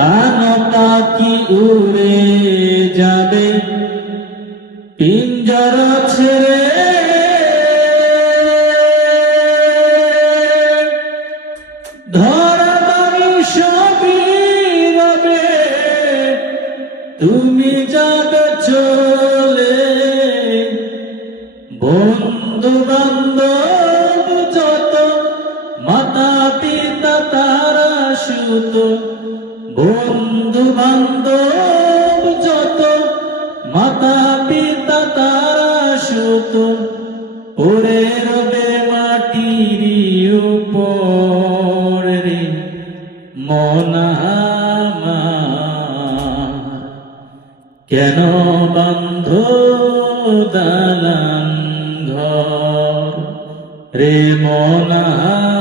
প্রাণ পাখি উড়ে যাবে পিঞ্জরা ছেড়ে, ধরা বাড়ি সবই রবে তুমি যাবে চলে। বন্ধু বান্ধব যত মাতা পিতা তারা সুত, বন্ধু বান্ধব যত মাতা পিতা তারা সুত, পড়ে রবে মাটির উপর রে মন আমার। কেন বান্ধ দালান ঘর রে মন আমার।